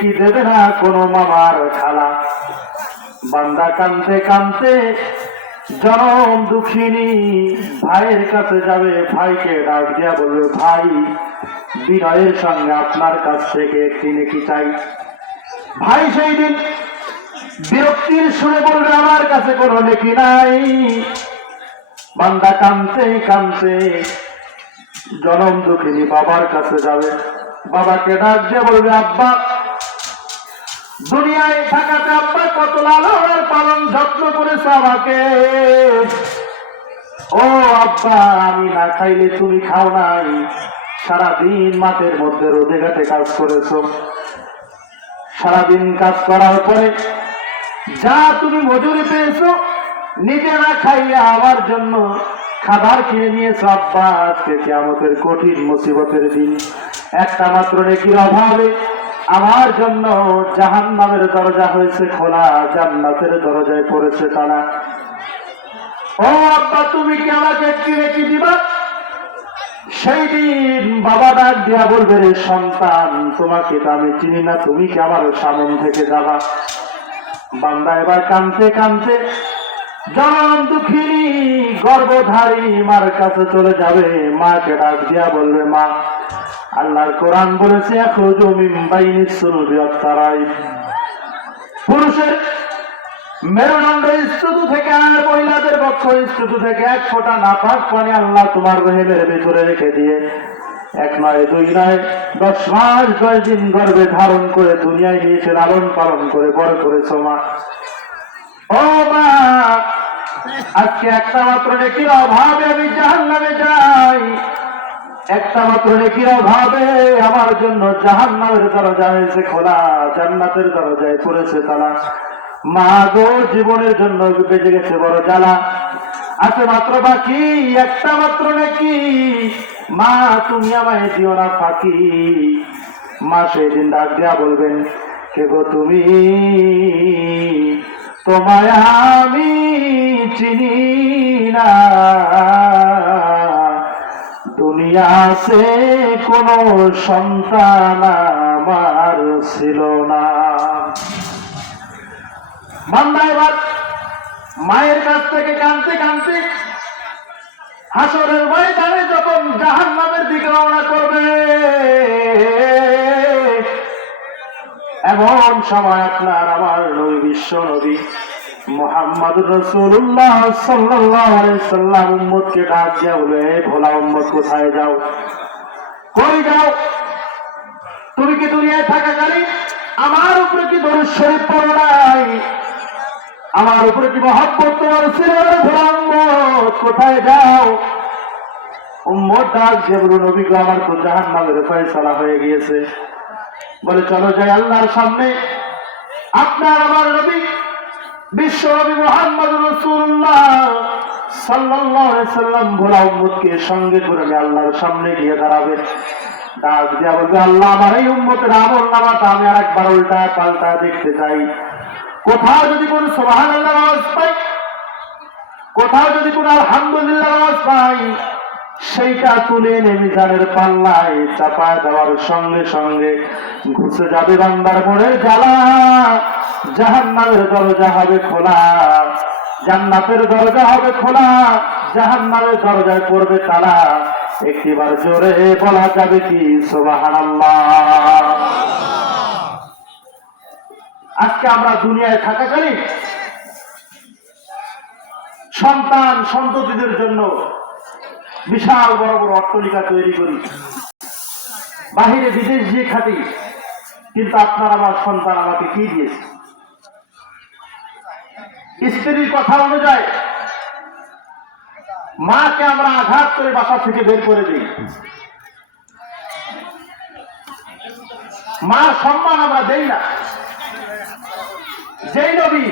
কি দেবে না কোনো মামার খালা? বান্দা কানতে কানতে জনম দুঃখিনী ভাইয়ের কাছে যাবে, ভাইকে ডাক দিয়া বলবে, ভাই, বিনয়ের সঙ্গে আপনার কাছ থেকে একটি কি চাই। ভাই সেই দিন বিরক্তির সুরে বলবে, আমার কাছে কোনো নেকি নাই। বান্দা কানতে কানতে জনম দুঃখিনী বাবার কাছে যাবে। বাবাকে ডাক দিয়ে বলবে, আব্বা দুনিয়ায় থাকাতে আব্বা কত লালনের পালন যত্ন করেছে আমাকে। ও আব্বা, আমি না খাইলে তুমি খাও নাই। সারাদিন মাঠের মধ্যে রোদে ঘাটে কাজ করেছ। সারাদিন কাজ করার পরে যা তুমি মজুরি পেয়েছ, নিজে না খাইয়া আমার জন্য খাবার কিনে নিয়েছো আব্বা। আজকে কেমতের কঠিন মুসিবতের দিন। একটা মাত্র নেকির অভাবে আমার জন্য জাহান নামের দরজা হয়েছে খোলা, জান্নাতের দরজায় পড়েছে তারা ও আব্বা, তুমি কি আমাকে একটি নেকি দিবা? সেই দিন বাবা ডাক দিয়া বলবে, রে সন্তান, তোমাকে তো আমি চিনি না, তুমি কি আমার সামন থেকে যাবা? বান্দা এবার কানতে কানতে জনম দুঃখিনী গর্বধারী মার কাছে চলে যাবে। মাকে ডাক দিয়া বলবে, মা আল্লাহর কোরআন বলেছে পুরুষের থেকে আর মহিলাদের পক্ষ থেকে এক আল্লাহ তোমার রেখে দিয়ে, এক দুই মাস দিন গর্ভে ধারণ করে দুনিয়ায় নিয়েছে লালন পালন করে বড় করেছ মা। ও মা, আজকে একটা মাত্র নেকির অভাবে আমি জাহান নামে যাই। একটা মাত্র নেকির অভাবে আমার জন্য জাহান নামের দরজা হয়েছে খোলা, জান্নাতের দরজায় পড়েছে তালা। মা গো, জীবনের জন্য বেঁচে গেছে বড় জ্বালা। আছে মাত্র বাকি, একটা মাত্র নাকি। মা, তুমি আমায় দিও না ফাঁকি। মা সেই দিন ডাক দিয়া বলবেন, কে গো তুমি? তোমায় আমি দুনিয়াতে কোনো সন্তান আমার ছিল না। বান্দা এবার মায়ের কাছ থেকে কানতে কানতে হাসরের ময়দানে যখন জাহান নামের দিকে রওনা করবে, এমন সময় আপনার আমার নবী বিশ্ব নবী মোহাম্মদ রসুল্লাহ সাল্লাহ সাল্লাম উম্মদকে ডাক দিয়া বলে "এ ভোলা উম্মদ কোথায় যাও? কই যাও? তুমি কি দুনিয়ায় থাকাকালীন আমার উপরে কি দরুদ শরীফ পড়ো নাই? আমার উপরে কি মহাব্বত তোমার ছিল ভোলা উম্মদ কোথায় যাও? উম্মদ ডাক দিয়ে বলো নবী আমার তো জাহান নামের ফয়সালা হয়ে গিয়েছে। বলে, চলো যাই আল্লাহর সামনে। আপনার আমার নবী বিশ্ব নবী মোহাম্মদ রসুল্লাহ সাল্লাম উম্মতকে সঙ্গে করে আল্লাহর সামনে গিয়ে ডাক দিয়া বলবে, আল্লাহ আমার এই উম্মতের আমল আমি আর একবার উল্টা পাল্টা দেখতে চাই। কোথাও যদি কোন সোহান আল্লাহ আওয়াজ পাই, কোথাও যদি কোন আলহামদুলিল্লাহ আওয়াজ পাই, সেইটা তুলে এনে মিজানের পাল্লায় চাপায় দেওয়ার সঙ্গে সঙ্গে ঘুষে যাবে বান্দার মনের জ্বালা। জাহান্নামের দরজা হবে খোলা। জান্নাতের দরজা হবে খোলা। জাহান্নামের দরজায় পড়বে তালা। একটিবার জোরে বলা যাবে কি, সুবহানাল্লাহ। আজকে আমরা দুনিয়ায় থাকাকালীন সন্তান, সন্ততিদের জন্য বিশাল বড় বড় অট্টলিকা তৈরি করি। বাহিরে বিদেশ দিয়ে খাটি, কিন্তু আপনার, আমার সন্তান আমাকে কি দিয়েছে? স্ত্রীর কথা অনুযায়ী মাকে আমরা আঘাত করে বাসা থেকে বের করে দিই। মার সম্মান আমরা দেই না। যেই নবী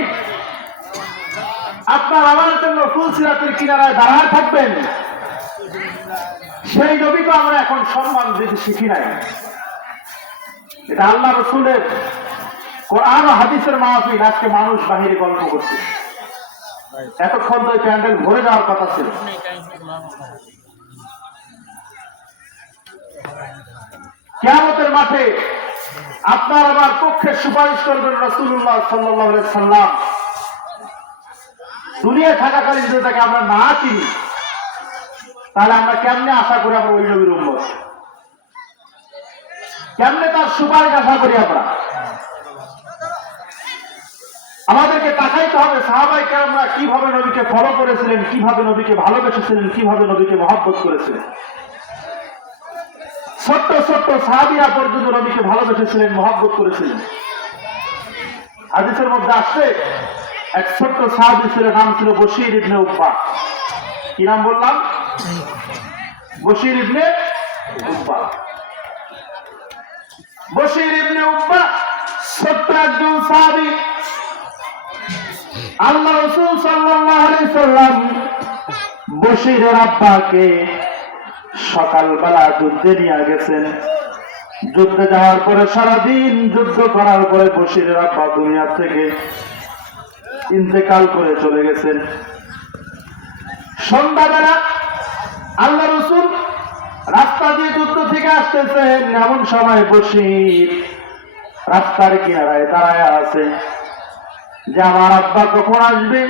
আপনার আমার জন্য তুলসিরাতের কিনারায় দাঁড়ায় থাকবেন, সেই নবীকে আমরা এখন সম্মান দিতে শিখি নাই। এটা আল্লাহ রসুলের কোরআন হাদিসের মাহফিল আজকে মানুষ বাহিরে গল্প করছে। এতক্ষণ তো প্যান্ডেল ভরে যাওয়ার কথা ছিল। কেয়ামতের মাঠে আপনার আমার পক্ষে সুপারিশ করবেন রসুল্লাহ সাল্লাহ সাল্লাম। দুনিয়ায় থাকাকালীন যদি তাকে আমরা না চিনি, তাহলে আমরা কেমনে আশা করি আমরা ওই নবীর কেমনে তার সুপারিশ আশা করি আমরা? আমাদেরকে তাকাইতে হবে সাহাবাই কেরামরা কীভাবে নবীকে ফলো করেছিলেন, কীভাবে নবীকে ভালোবেসেছিলেন, কীভাবে নবীকে মহাব্বত করেছিলেন। ছোট্ট ছোট্ট সাহাবিরা পর্যন্ত নবীকে ভালোবেসেছিলেন, মহাব্বত করেছিলেন। হাদিসের মধ্যে আসছে, এক ছোট্ট সাহাবি ছিল নাম ছিল বশির ইবনে উব্বা। কি নাম বললাম? বশির ইবনে উব্বা। বশির ইবনে উব্বা ছোট্ট একজন সাহাবি। আল্লাহ রসুল সাল্লাম বশিরের আব্বাকে সকালবেলা যুদ্ধে নিয়ে গেছেন। যুদ্ধে যাওয়ার পরে সারাদিন যুদ্ধ করার পরে বশিরের আব্বা দুনিয়া থেকে ইন্তেকাল করে চলে গেছেন। সন্ধ্যাবেলা আল্লাহ রসুল রাস্তা দিয়ে যুদ্ধ থেকে আসতেছেন, এমন সময় বসির রাস্তার কিনারায় দাঁড়ায় আছে। যে আমার আব্বা কখন আসবে?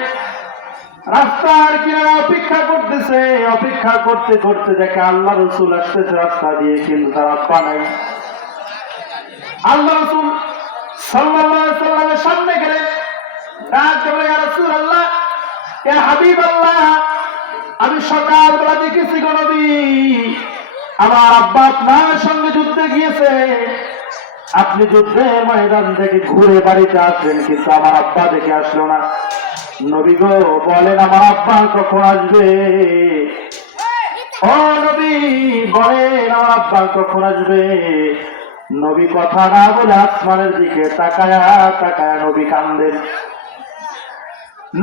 রাস্তার কিনারা অপেক্ষা করতেছে, অপেক্ষা করতে করতে দেখে আল্লাহ রসুল আসতেছে রাস্তা দিয়ে, কিন্তু তার আব্বা নাই। আল্লাহ রসুল সাল্লামের সামনে আল্লাহ আমি সকালবেলা দেখেছি নবী। আমার আব্বা আপনার সঙ্গে যুদ্ধে গিয়েছে। আপনি যুদ্ধের ময়দান থেকে ঘুরে বাড়িতে আসবেন কিন্তু আমার আব্বা দেখে আসলো না। নবী গো, বলেন আমার আব্বা কখন আসবে? ও নবী, বলেন আমার আব্বা কখন আসবে? নবী কথা না বলে আসমানের দিকে তাকায়া তাকায়া নবী কান্দেন।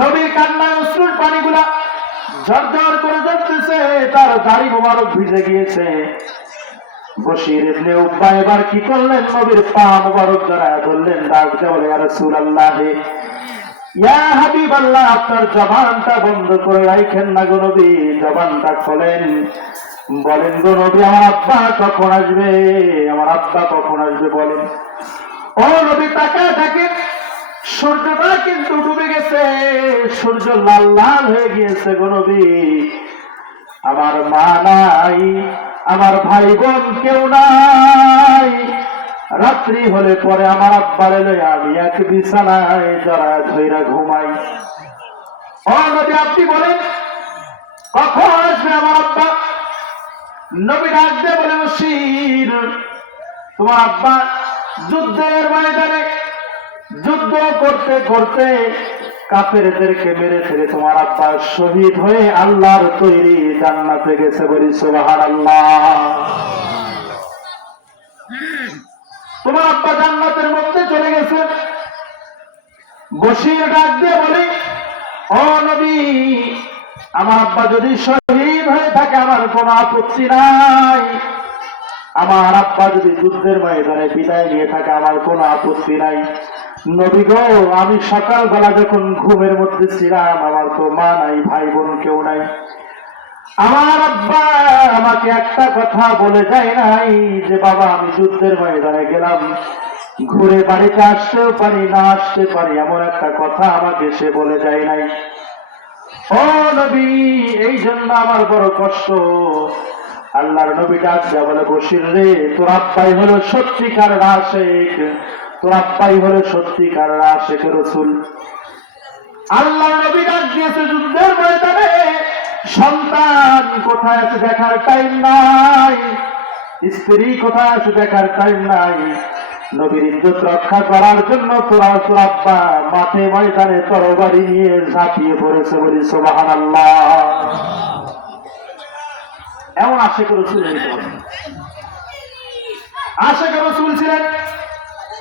নবী কান্নায় অশ্রুর পানিগুলা ঝরঝর করে ঝরতেছে, তার দাড়ি মোবারক ভিজে গিয়েছে। আপনার জবানটা বন্ধ করে রাখেন না গো নবী, জবানটা খোলেন। বলেন গো নবী, আমার আব্বা কখন আসবে? আমার আব্বা কখন আসবে বলেন। ও নবী, তাকায় থাকেন সূর্যটা কিন্তু ডুবে গেছে। সূর্য লাল লাল হয়ে গিয়েছে গো আমার মা নাই। আমার ভাই বোন কেউ নাই। রাত্রি হলে পরে আমার আব্বারে লইয়া আমি এক বিছানায় যারা ধৈরা ঘুমাই। ও নবী, আপনি বলেন, কখন আসবে আমার আব্বা? নবী ডাক দিয়ে বলে বসির তোমার আব্বা যুদ্ধের ময়দানে যুদ্ধ করতে করতে কাফেরদেরকে মেরে ফেলে তোমার আব্বা শহীদ হয়ে আল্লাহর তৈরি জান্নাতে গেছে বলি সুবাহান আল্লাহ তোমার আব্বা জান্নাতের মধ্যে চলে গেছে। বসিয়ে ডাক দিয়ে বলে, ও নবী, আমার আব্বা যদি শহীদ হয়ে থাকে, আমার কোনো আপত্তি নাই। আমার আব্বা যদি যুদ্ধের ময়দানে বিদায় নিয়ে থাকে, আমার কোনো আপত্তি নাই। নবী গো, আমি সকালবেলা যখন ঘুমের মধ্যে ছিলাম, আমার তো মা নাই, ভাই বোন কেউ নাই। আমার আব্বা আমাকে একটা কথা বলে যায় নাই, যে বাবা, আমি যুদ্ধের ময়দানে গেলাম। ঘুরে বাড়িতে আসতেও পারি, না আসতে পারি, এমন একটা কথা আমাকে সে বলে যায় নাই। ও নবী, এই জন্য আমার বড় কষ্ট। আল্লাহর নবী ডাক দেয়া বলে, বসির রে, তোর আব্বাই হলো সত্যিকার আশেক তোর আব্বাই হলো সত্যিকার আশেক রসুল? আল্লাহ নবী ডাক দিয়েছে যুদ্ধের ময়দানে, সন্তান কোথায় আছে দেখার টাইম নাই, স্ত্রী কোথায় আছে দেখার টাইম নাই, নবীর ইজ্জত রক্ষা করার জন্য তোরা তোর আব্বা মাঠে ময়দানে তরবারি নিয়ে ঝাঁপিয়ে পড়েছে বলি সোবাহান আল্লাহ এমন আশেখ রসুল আশেখ রসুল ছিলেন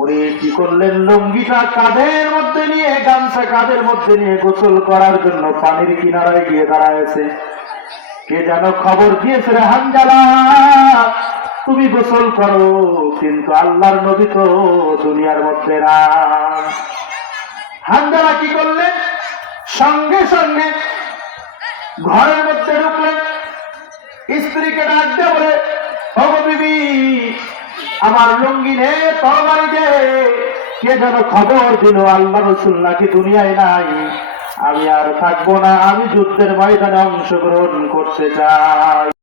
উনি কি করলেন? লুঙ্গিটা কাঁধের মধ্যে নিয়ে, গামছা কাঁধের মধ্যে নিয়ে গোসল করার জন্য পানির কিনারায় গিয়ে দাঁড়ায়ছে। কে যেন খবর দিয়েছে রে তুমি গোসল করো, কিন্তু আল্লাহর নবী তো দুনিয়ার মধ্যে না। হানজালা কি করলেন? সঙ্গে সঙ্গে ঘরের মধ্যে ঢুকলেন। স্ত্রীকে ডাক বিবি আমার লুঙ্গি নে, তরবারি দে। কে যেন খবর দিল আল্লাহ রসুল নাকি দুনিয়ায় নাই। আমি আর থাকব না, আমি যুদ্ধের ময়দানে অংশগ্রহণ করতে চাই।